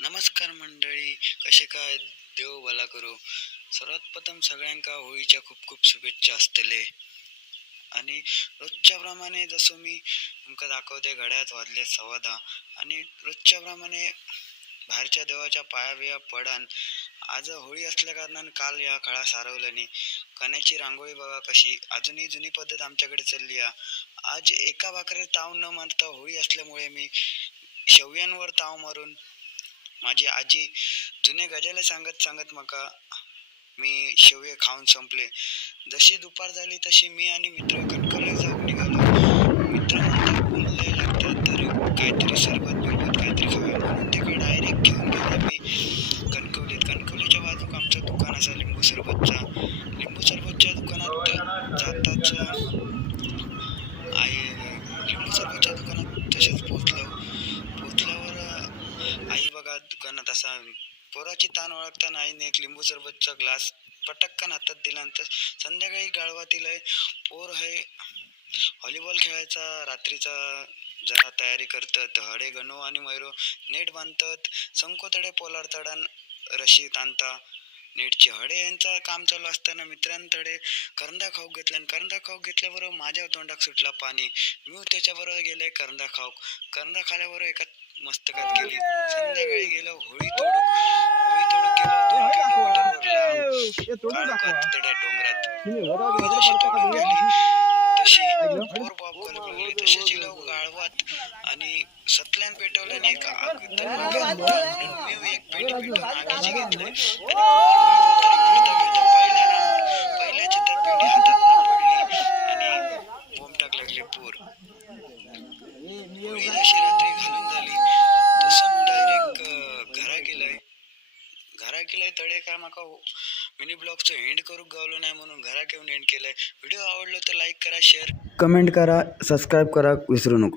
नमस्कार मंडळी कसे काय देव भला करू. सर्वात प्रथम सगळ्यांका होळीच्या खूप खूप शुभेच्छा असतले. आणि रोजच्या प्रमाणे जसं मी तुमका दाखवते घड्यात वाजले सव्वा दहा आणि रोजच्या प्रमाणे बाहेरच्या देवाच्या पाया बिया पडान. आज होळी असल्या कारणान काल या खळा सारवल्याने नाही. कण्याची रांगोळी बघा कशी. अजूनही जुनी पद्धत आमच्याकडे चालली आहे. आज एका भाकरी ताव न मारता होळी असल्यामुळे मी शेवयांवर ताव मारून माझी आजी जुने गजाले सांगत सांगत मका मी शेवये खाऊन संपले. जशी दुपार झाली तशी मी आणि मित्र कणकवली जाऊन निघालो. मित्र म्हणतात तर काहीतरी सरबत बिरबत काहीतरी खाऊया म्हणून तिकडे डायरेक्ट घेऊन गेलो मी. कणकवलीत कणकवलीच्या बाजूक आमचं दुकान असा लिंबू सरबतचा लिंबू सरबतच्या दुकानात जाताच आई लिंबू सरबतच्या दुकानात तसेच पोचलं पोचल्यावर अं, आई बघा दुकानात असावी पोराची ताण ओळखताना आईने एक लिंबू सरबतचा ग्लास पटक्कन हातात दिल्यानंतर संध्याकाळी गाळवातील आहे पोर आहे व्हॉलीबॉल खेळायचा रात्रीचा जरा तयारी करतात. हडे गणो आणि मैरो नेट बांधतात. संकोतडे पोलार तडान रशी ताणता नेटचे हडे यांचा काम चालू असताना मित्रांतडे करंदा खाऊक घेतला आणि करंदा खाऊक घेतल्याबरोबर माझ्या तोंडात सुटला पाणी. मी त्याच्याबरोबर गेले करंदा खाऊक. करंदा खाल्याबरोबर एका मस्तकात गेली संध्याकाळी गेलो होळी तोडूक होळी तोडूक गेलो दोन किलोमीटर डोंगरात तशी गाळवात आणि सतल्यान पेटवल्याने एक तर म्हणून मी एक पेटी पेटवून आगीची घेतली चित्रात पेटी हातात पडली आणि बोंब टाक लागली पूर रात्री घालून झाली घरा तडे काय माका मिनी ब्लॉगचं एंड करूक गावलो नाही म्हणून घरा घेऊन एंड केलंय. व्हिडिओ आवडलो तर लाईक करा शेअर कमेंट करा सबस्क्राईब करा विसरू नको.